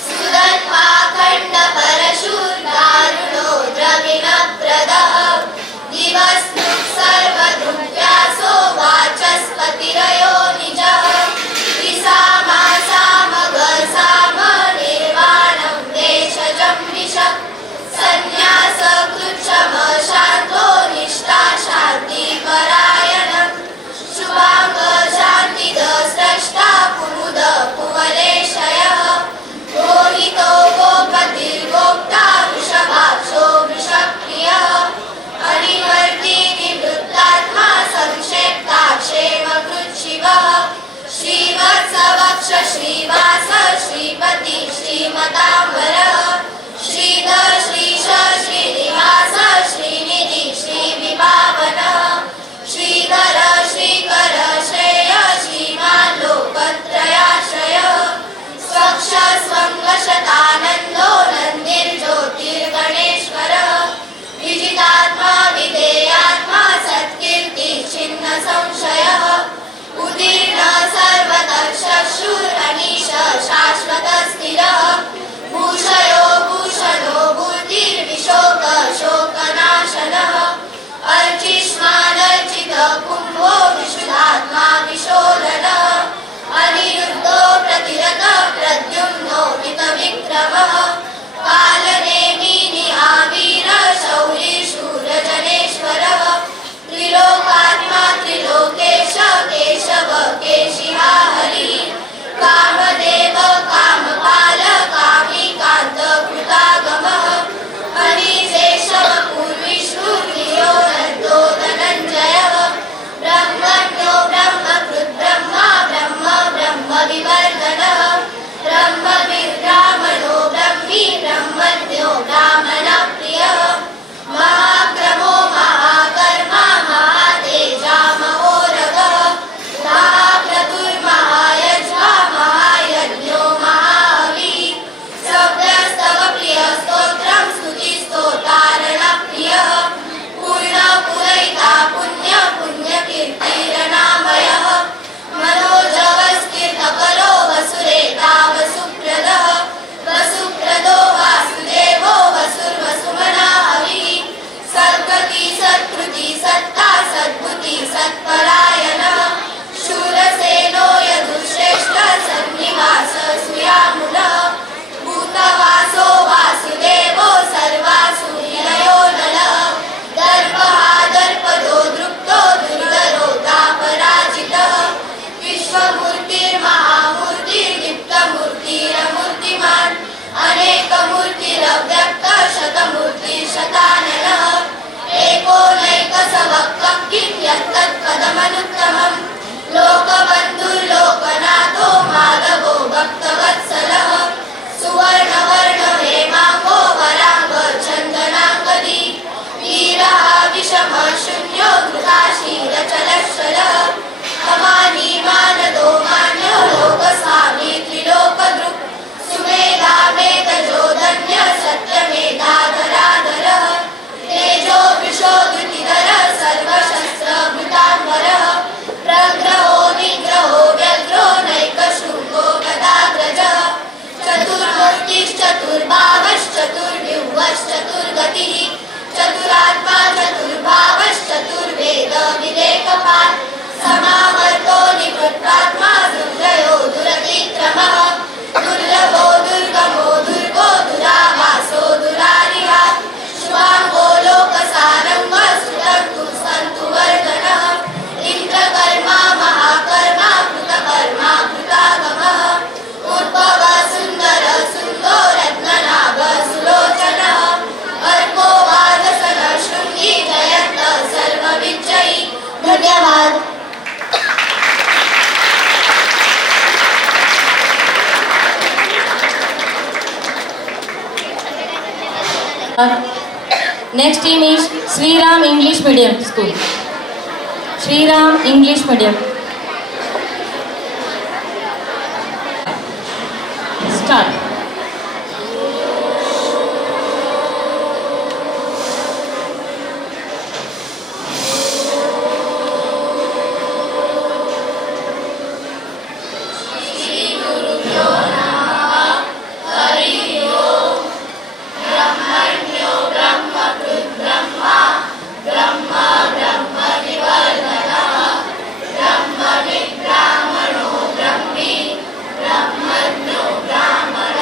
सुदत्पाखंड परशुर दारुणो द्रविण प्रदः दिवस्नुः सर्वदुर्व्यासो वाचस्पतिरयो निजः विसामासामगसाम निर्वाणं देशजं विशः संन्यास कृच्छम शान्तो निष्ठा शान्ति परायणं शुभांग शान्तिद स्रष्टा कुमुद कुवलेशयः मोहितो गोपतिर्गोप्ता वृषभाक्षो वृषप्रियः अनिवर्ति निवृत्तात्मा संक्षेप्ता क्षेमकृच्छिवः श्रीवत्सवक्ष श्रीवास श्रीपति श्रीमताम्बरः श्रीधर वत्सलः सुवर्णवर्णहेमाङ्गो वराङ्ग चन्दनाङ्गदी वीरः विषमः शून्यो घृताशीलचलश्चलः अमानी मानदो मान्यो लोकस्वामी त्रिलोकदृक् सुमेधा मेघजोधन्य सत्यमेधाधराधरः तेजो वृषो धृतिधरः सर्वशस्त्रभृताम्बरः प्रग्रहो निग्रहो व्यग्रो नैकशृङ्गो गदाग्रजः चतुर्मूर्तिश्चतुर्बाहश्चतुर्व्यूहश्चतुर्गतिः चतुरात्मा चतुर्भावश्चतुर्वेद विवेकपात् समावर्तो निवृत्तात्मा दुर्जयो दुरतिक्रमः दुर्लभो दुर्गमो दुर्गो दुरावासो दुरारिहा शुभाङ्गो लोकसारङ्ग सुतन्तु सन्तु वर्धनः इन्द्रकर्मा महाकर्मा कृतकर्मा कृतागमः उद्भव सुन्दर सुन्दो रत्ननाभ सुलोचनः अर्को वादसन शृङ्गी जयन्त सर्वविजयी। धन्यवाद। Next team is Sri Ram English Medium School. Sri Ram English Medium. Start. ब्राह्मणो ब्रह्मी ब्रह्मज्ञो ब्राह्मण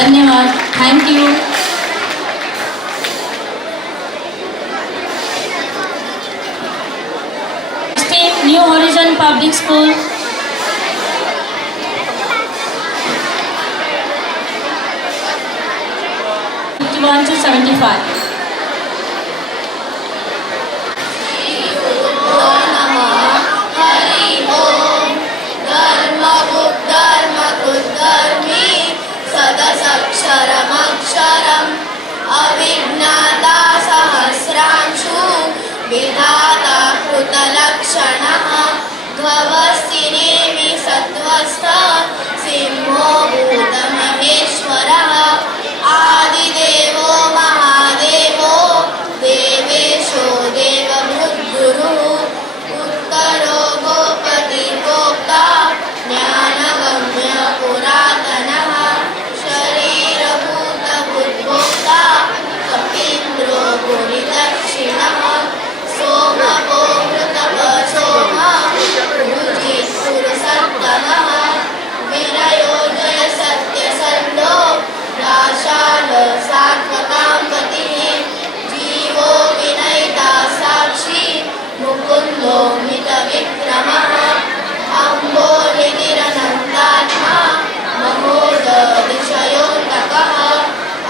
धन्यवाद. Thank you. New Horizon Public School. /51 to 75. सदसक्षरमक्षरम् अविज्ञाता सहस्रांशु विधाता कृतलक्षणः ध्ववस्तिनेमि सत्त्वस्थ सिंहो भूतमहेश्वरः आदिदेवो महादेवो देवेशो देवभृद्गुरुः उत्तरो गोपति गोप्ता ज्ञानगम्य पुरातनः शरीरभूतभुद्भोक्ता कपीन्द्रो गुणिदक्षिणः सोमवो मृतपः सोम रुचिपुरुषत्तमः विनयो जय सत्यसन्धो दाशाल सात्वतां पतिः जीवो विनयिता साक्षी मुकुन्दो मितविक्रमः अम्बोलिगिरनन्दात्मा महोदधिशयोऽन्तकः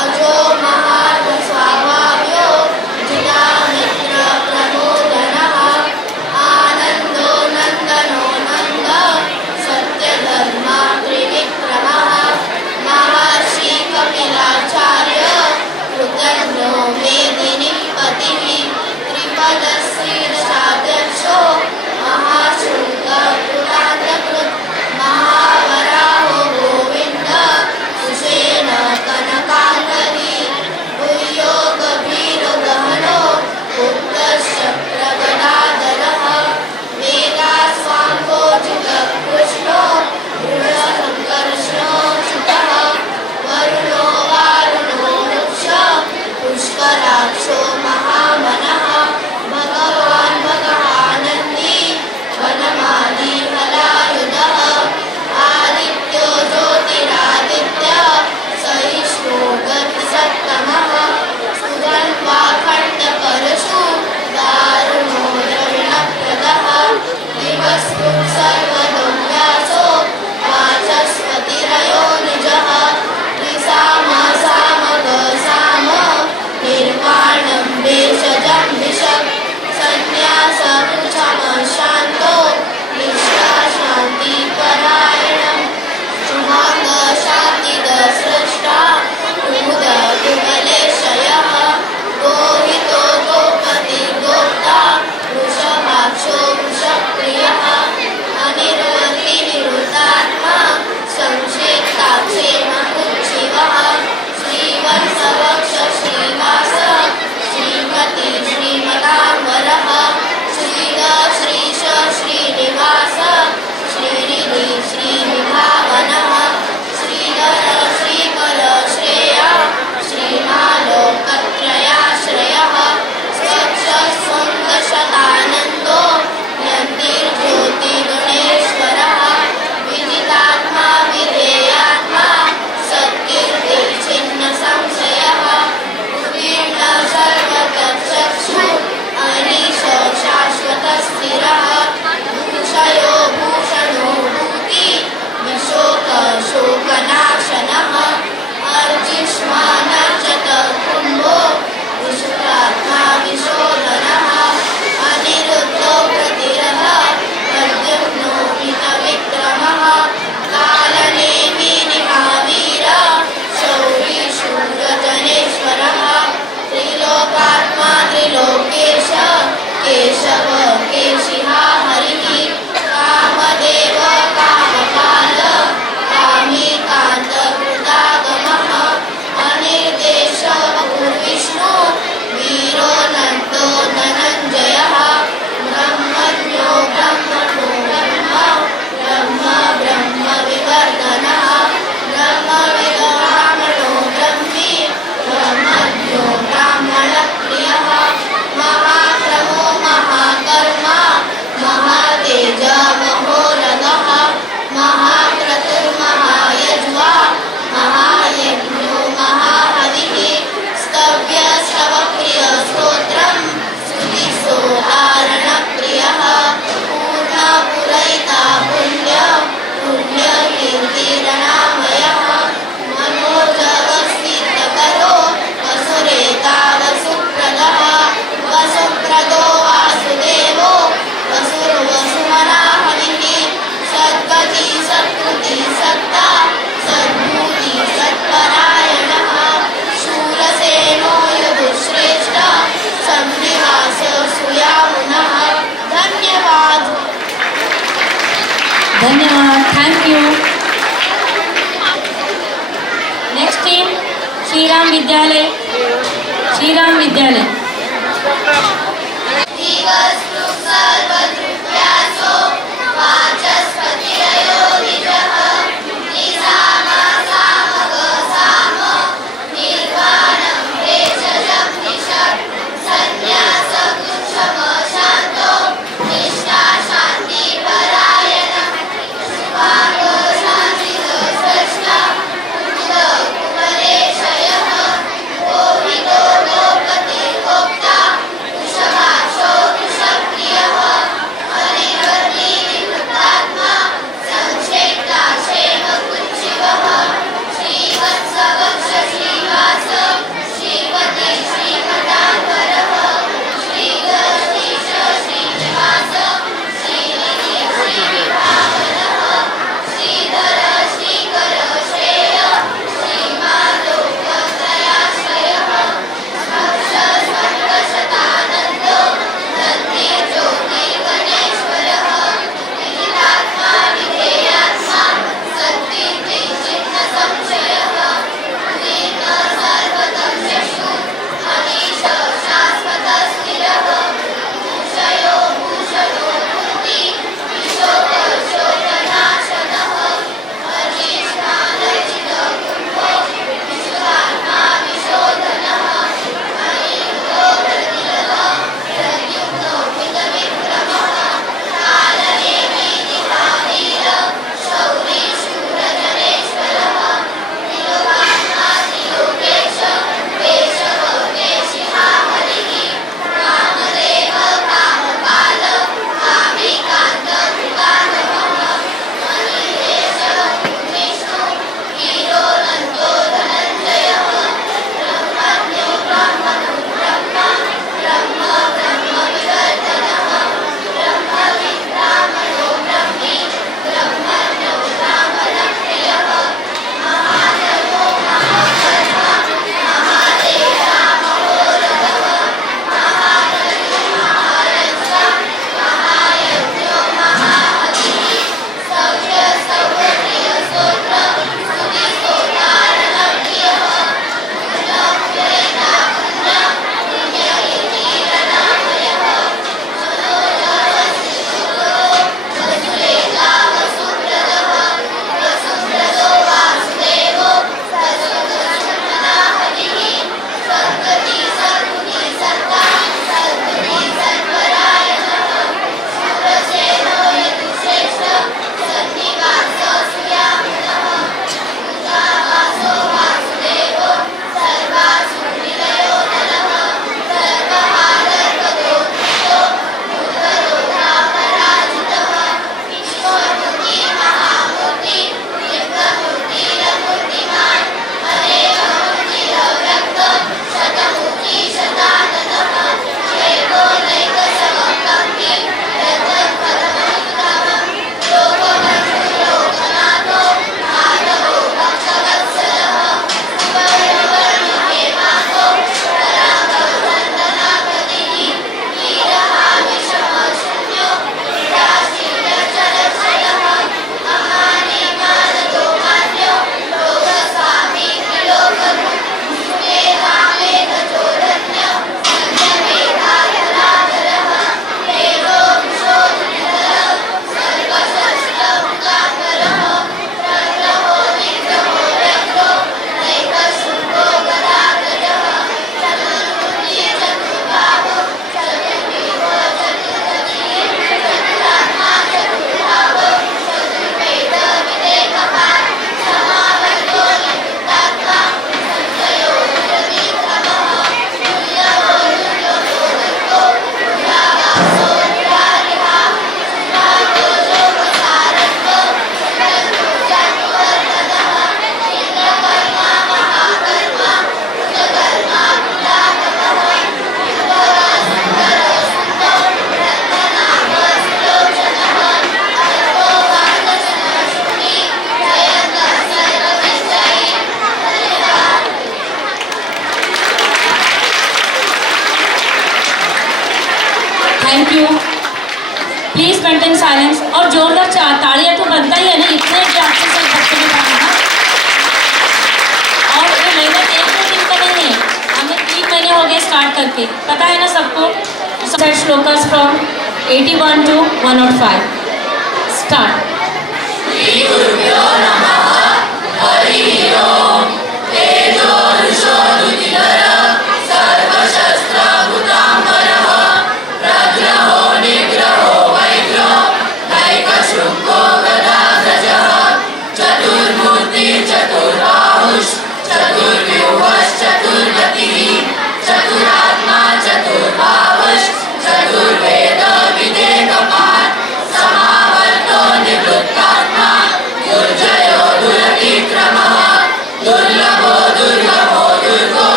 अजो महार्घस्वभाव्यो जितामित्रप्रमोदनः आनन्दो नन्दनो नन्द सत्यधर्मा त्रिविक्रमः महर्षि कपिलाचार्य कृतज्ञो मेदिनीपतिः त्रिपदशीर्षाध्यक्षो महाशृङ्गकृतान्तकृत् महावराहो गोविन्द सुषेण कनकाङ्गदी भूयो गभीरो गहनो उत्तश्चक्रगदाधरः वेदास्वाङ्गोचितकृष्णो दृढसङ्कर्षणोचितः वरुणो वारुणो वृक्ष पुष्कराक्षो महामनः भगवान् भगवानन्दी वनमाली हलायुधः आदित्यो ज्योतिरादित्य सहिष्णु गतिसत्तमः सुगन्ध्वाखण्डपरशु दारुणो द्रविणप्रदः दिवस्कृत् सर्वदोऽभ्यासो वाचस्पतिरयो निजः त्रिसामसामगसाम निर्वाणं देशजं दिशः संन्यासकृच्छमशान्तो निष्ठाशान्तिपरायणम् शुभाङ्गशान्तिदस्रष्टा कुमुदकुवलेशयः गोहितो गोपति गोप्ता वृषभाक्षो वृषप्रियः धन्यवाद, thank you. Next team Shriram विद्यालय. श्रीराम विद्यालय. दिवस्तु सर्वदृव्यासो वाचस्पतिरयो निजः निसामा सामग साम निर्वाणं भेषजं निषट् संन्यासगुच्छम शान्तो निष्ठा शान्ति परायणः शुभांगो शान्तिदो स्रष्टा उदितो उपदेशयः गोविन्दो गोपतिर्गोप्ता प्लीज मेंटेन साइलेंस। और जोरदार तालियां तो बनता ही है ना, इतने भी आपके साथ बच्चे भी पाना। और ये मेहनत एक दो दिन का नहीं है, हमें 3 महीने हो गए स्टार्ट करके, पता है ना सबको। Shlokas from 81 to 105 start.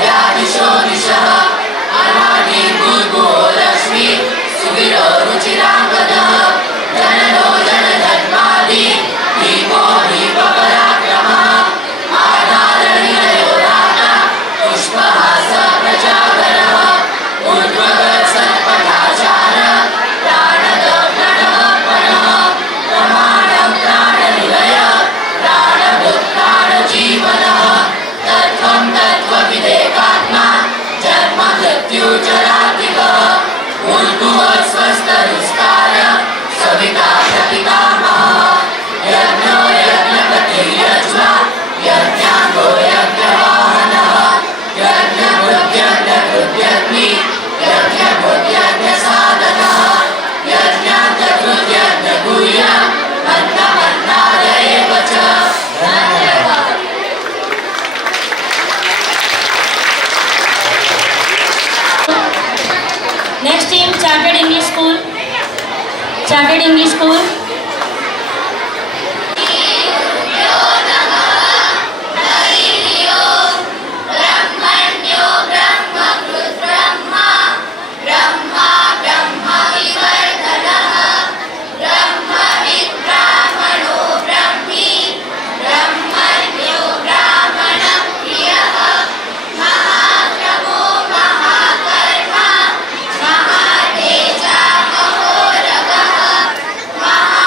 व्याधिशो दिशः अनादि भूर्भुवो Lakshmi सुविरो English School. Chartered English School. ब्रह्मण्यो ब्रह्मकृत् Brahma Brahma ब्रह्मविवर्धनः ब्रह्मविद् ब्राह्मणो ब्रह्मी ब्रह्मण्यो ब्राह्मणः प्रियः महाक्रमो महाकर्मा महातेजा महोरगः महातेजो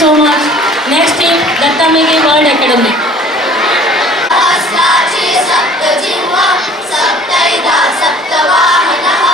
so much. Next team, Datta Mege World Academy. सहस्राची सप्तजिह्वा सप्तैधा सप्तवाहनः